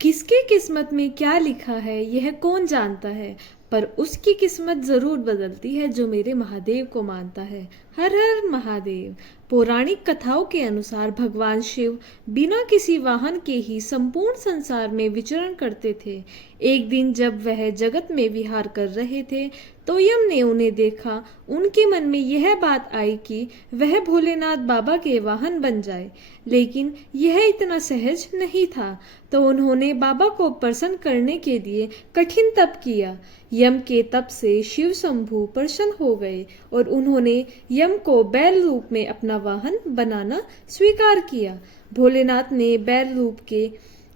किसकी किस्मत में क्या लिखा है यह कौन जानता है, पर उसकी किस्मत जरूर बदलती है जो मेरे महादेव को मानता है। हर हर महादेव। पौराणिक कथाओं के अनुसार भगवान शिव बिना किसी वाहन के ही संपूर्ण संसार में विचरण करते थे। एक दिन जब वह जगत में विहार कर रहे थे तो यम ने उन्हें देखा। उनके मन में यह बात आई कि वह भोलेनाथ बाबा के वाहन बन जाए, लेकिन यह इतना सहज नहीं था। तो उन्होंने बाबा को प्रसन्न करने के लिए कठिन तप किया। यम के तप से शिव शंभु प्रसन्न हो गए और उन्होंने यम को बैल रूप में अपना वाहन बनाना स्वीकार किया। भोलेनाथ ने बैल रूप के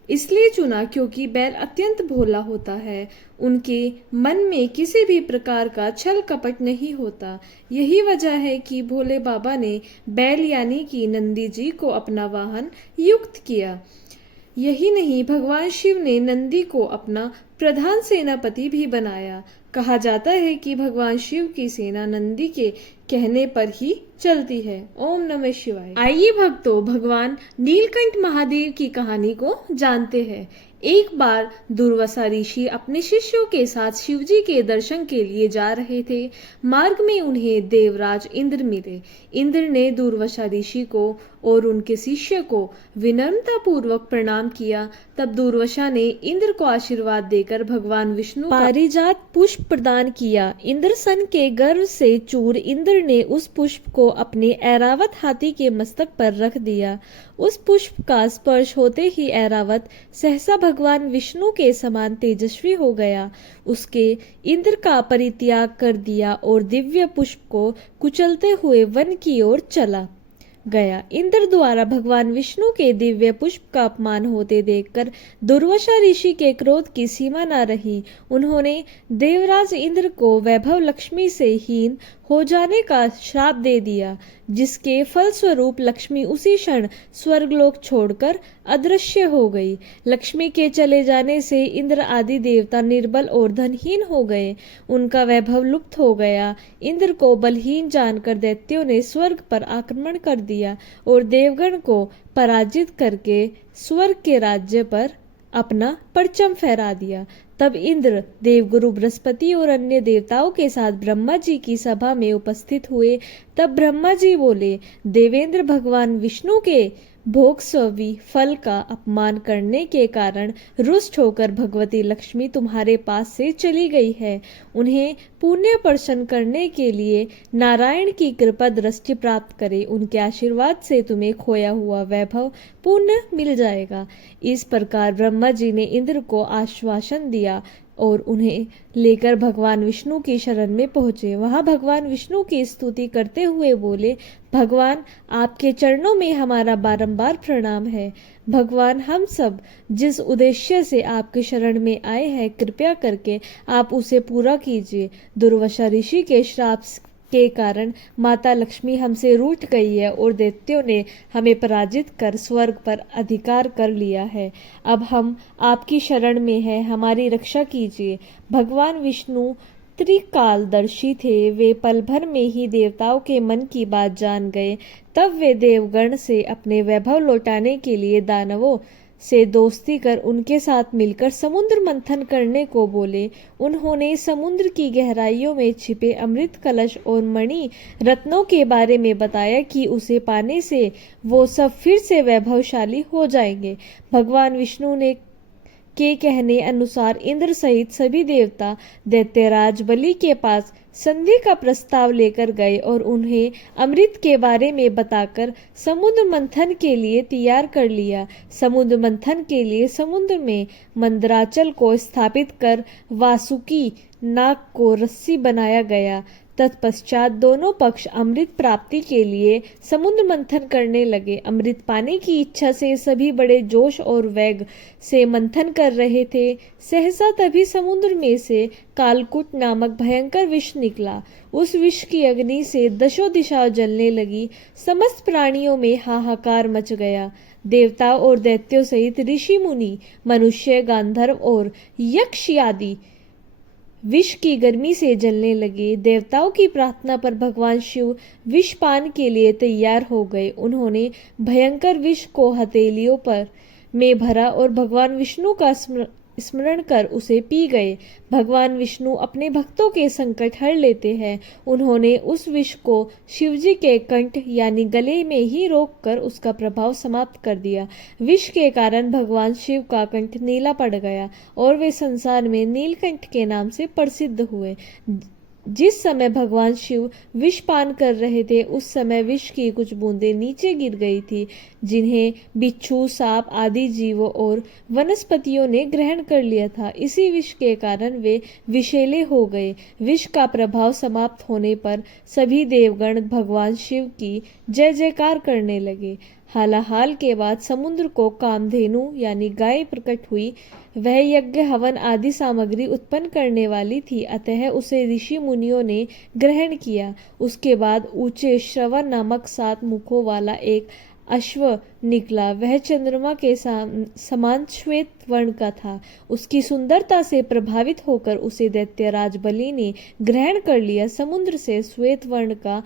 इसलिए चुना क्योंकि बैल अत्यंत भोला होता है। उनके मन में किसी भी प्रकार का छल कपट नहीं होता। यही वजह है कि भोले बाबा ने बैल यानी कि नंदी जी को अपना वाहन युक्त किया। यही नहीं, भगवान शिव ने नंदी को अपना प्रधान सेनापति भी बनाया। कहा जाता है कि भगवान शिव की सेना नंदी के कहने पर ही चलती है। ओम नमः शिवाय। आइए भक्तों, भगवान नीलकंठ महादेव की कहानी को जानते हैं। एक बार दुर्वासा ऋषि अपने शिष्यों के साथ शिवजी के दर्शन के लिए जा रहे थे। मार्ग में उन्हें देवराज इंद्र मिले। इंद्र ने दुर्वासा ऋषि को और उनके शिष्य को विनम्रता पूर्वक प्रणाम किया। तब दुर्वासा ने इंद्र को आशीर्वाद देकर भगवान विष्णु पारिजात पुष्प प्रदान किया। इंद्रसन के गर्व से चूर इंद्र ने उस पुष्प को अपने ऐरावत हाथी के मस्तक पर रख दिया। उस पुष्प का स्पर्श होते ही ऐरावत सहसा भगवान विष्णु के समान तेजस्वी हो गया। उसके इंद्र का परित्याग कर दिया और दिव्य पुष्प को कुचलते हुए वन की ओर चला गया। इंद्र द्वारा भगवान विष्णु के दिव्य पुष्प का अपमान होते देखकर दुर्वासा ऋषि के क्रोध की सीमा न रही। उन्होंने देवराज इंद्र को वैभव लक्ष्मी से हीन हो जाने का श्राप दे दिया, जिसके फलस्वरूप लक्ष्मी उसी क्षण स्वर्गलोक छोड़कर अदृश्य हो गई। लक्ष्मी के चले जाने से इंद्र आदि देवता निर्बल और धनहीन हो गए। उनका वैभव लुप्त हो गया। इंद्र को बलहीन जानकर दैत्यों ने स्वर्ग पर आक्रमण कर दिया और देवगण को पराजित करके स्वर्ग के राज्य पर अपना परचम फहरा दिया। तब इंद्र देवगुरु बृहस्पति और अन्य देवताओं के साथ ब्रह्मा जी की सभा में उपस्थित हुए। तब ब्रह्मा जी बोले, देवेंद्र, भगवान विष्णु के भोगस्वी फल का अपमान करने के कारण रुष्ट होकर भगवती लक्ष्मी तुम्हारे पास से चली गई है। उन्हें पुण्य प्रसन्न करने के लिए नारायण की कृपा दृष्टि प्राप्त करे। उनके आशीर्वाद से तुम्हें खोया हुआ वैभव पुण्य मिल जाएगा। इस प्रकार ब्रह्मा जी ने इंद्र को आश्वासन दिया और उन्हें लेकर भगवान विष्णु की शरण में पहुंचे। वहां भगवान विष्णु की स्तुति करते हुए बोले, भगवान, आपके चरणों में हमारा बारंबार प्रणाम है। भगवान, हम सब जिस उद्देश्य से आपके शरण में आए हैं, कृपया करके आप उसे पूरा कीजिए। दुर्वासा ऋषि के श्राप के कारण माता लक्ष्मी हमसे रूठ गई है और दैत्यों ने हमें पराजित कर स्वर्ग पर अधिकार कर लिया है। अब हम आपकी शरण में हैं, हमारी रक्षा कीजिए। भगवान विष्णु त्रिकालदर्शी थे। वे पल भर में ही देवताओं के मन की बात जान गए। तब वे देवगण से अपने वैभव लौटाने के लिए दानवों से दोस्ती कर उनके साथ मिलकर समुद्र मंथन करने को बोले। उन्होंने समुद्र की गहराइयों में छिपे अमृत कलश और मणि रत्नों के बारे में बताया कि उसे पाने से वो सब फिर से वैभवशाली हो जाएंगे। भगवान विष्णु ने के कहने अनुसार इंद्र सहित सभी देवता दैत्यराज बलि के पास संधि का प्रस्ताव लेकर गए और उन्हें अमृत के बारे में बताकर समुद्र मंथन के लिए तैयार कर लिया। समुद्र मंथन के लिए समुद्र में मंदराचल को स्थापित कर वासुकी नाग को रस्सी बनाया गया। तत्पश्चात दोनों पक्ष अमृत प्राप्ति के लिए समुद्र मंथन करने लगे। अमृत पाने की इच्छा से सभी बड़े जोश और वेग से मंथन कर रहे थे। सहसा तभी समुद्र में से कालकूट नामक भयंकर विष निकला। उस विष की अग्नि से दशों दिशाओं जलने लगी। समस्त प्राणियों में हाहाकार मच गया। देवताओं और दैत्यों सहित ऋषि मुनि, मनुष्य, गांधर्व और यक्ष आदि विष की गर्मी से जलने लगे। देवताओं की प्रार्थना पर भगवान शिव विषपान के लिए तैयार हो गए। उन्होंने भयंकर विष को हथेलियों पर में भरा और भगवान विष्णु का स्मरण कर उसे पी गए। भगवान विष्णु अपने भक्तों के संकट हर लेते हैं। उन्होंने उस विष को शिवजी के कंठ यानी गले में ही रोककर उसका प्रभाव समाप्त कर दिया। विष के कारण भगवान शिव का कंठ नीला पड़ गया और वे संसार में नीलकंठ के नाम से प्रसिद्ध हुए। जिस समय भगवान शिव विष पान कर रहे थे उस समय विष की कुछ बूंदें नीचे गिर गई थी, जिन्हें बिच्छू, सांप आदि जीवों और वनस्पतियों ने ग्रहण कर लिया था। इसी विष के कारण वे विषैले हो गए। विष का प्रभाव समाप्त होने पर सभी देवगण भगवान शिव की जय जयकार करने लगे। हालाहाल के बाद समुद्र को कामधेनु यानी गाय प्रकट हुई। वह यज्ञ हवन आदि सामग्री उत्पन्न करने वाली थी, अतः उसे ऋषि मुनियों ने ग्रहण किया। उसके बाद ऊंचे श्रवण नामक 7 मुखों वाला एक अश्व निकला। वह चंद्रमा के समान श्वेत वर्ण का था। उसकी सुंदरता से प्रभावित होकर उसे दैत्यराज बलि ने ग्रहण कर लिया। समुद्र से श्वेत वर्ण का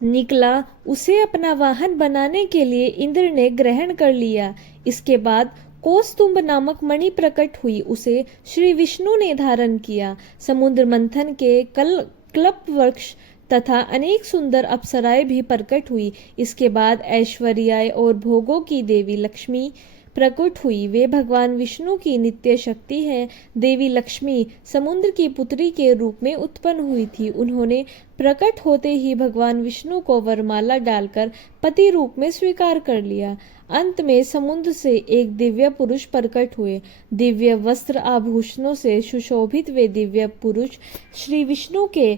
निकला, उसे अपना वाहन बनाने के लिए इंद्र ने ग्रहण कर लिया। इसके बाद कौस्तुभ नामक मणि प्रकट हुई, उसे श्री विष्णु ने धारण किया। समुद्र मंथन के कल्प वृक्ष तथा अनेक सुंदर अप्सराएं भी प्रकट हुई। इसके बाद ऐश्वर्य और भोगों की देवी लक्ष्मी प्रकट हुई। वे भगवान विष्णु की नित्य शक्ति है। देवी लक्ष्मी समुद्र की पुत्री के रूप में उत्पन्न हुई थी। उन्होंने प्रकट होते ही भगवान विष्णु को वरमाला डालकर पति रूप में स्वीकार कर लिया। अंत में समुद्र से एक दिव्य पुरुष प्रकट हुए। दिव्य वस्त्र आभूषणों से सुशोभित वे दिव्य पुरुष श्री विष्णु के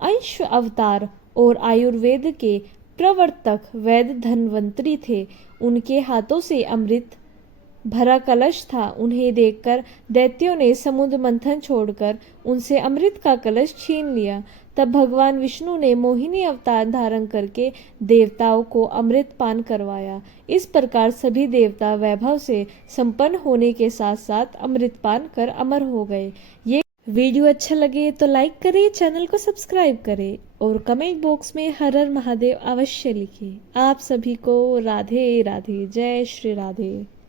अंश अवतार और आयुर्वेद के प्रवर्तक वैद्य धन्वंतरी थे। उनके हाथों से अमृत भरा कलश था। उन्हें देखकर दैत्यों ने समुद्र मंथन छोड़कर उनसे अमृत का कलश छीन लिया। तब भगवान विष्णु ने मोहिनी अवतार धारण करके देवताओं को अमृत पान करवाया। इस प्रकार सभी देवता वैभव से संपन्न होने के साथ साथ अमृत पान कर अमर हो गए। ये वीडियो अच्छा लगे तो लाइक करें, चैनल को सब्सक्राइब करें और कमेंट बॉक्स में हर हर महादेव अवश्य लिखें। आप सभी को राधे राधे, जय श्री राधे।